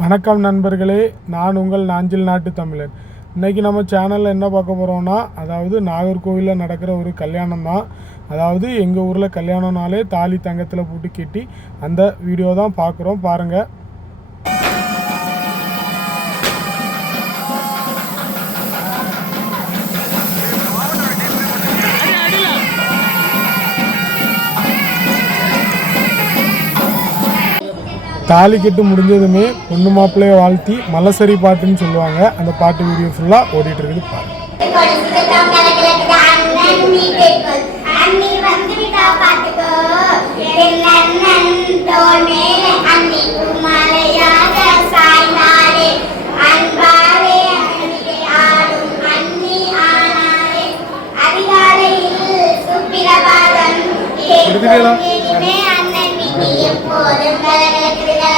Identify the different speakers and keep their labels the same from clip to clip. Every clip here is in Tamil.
Speaker 1: வணக்கம் நண்பர்களே நான் உங்கள் நாஞ்சில் நாட்டு தமிழன். இன்றைக்கி நம்ம சேனலில் என்ன பார்க்க போகிறோம்னா அதாவது நாகர்கோவிலில் நடக்கிற ஒரு கல்யாணம் தான். அதாவது எங்கள் ஊரில் கல்யாணம்னாலே தாலி தங்கத்தில் போட்டு கட்டி அந்த வீடியோ தான் பார்க்குறோம். பாருங்கள் தாலி கட்டு முடிஞ்சதுமே பொண்ணு மாப்பிள்ளைய வாழ்த்தி மலசரி பாட்டுன்னு சொல்லுவாங்க அந்த பாட்டு வீடியோ ஃபுல்லாக ஓடிட்டு இருக்குது பாருங்க எடுத்துட்டீங்களா?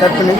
Speaker 2: கட் பண்ணி.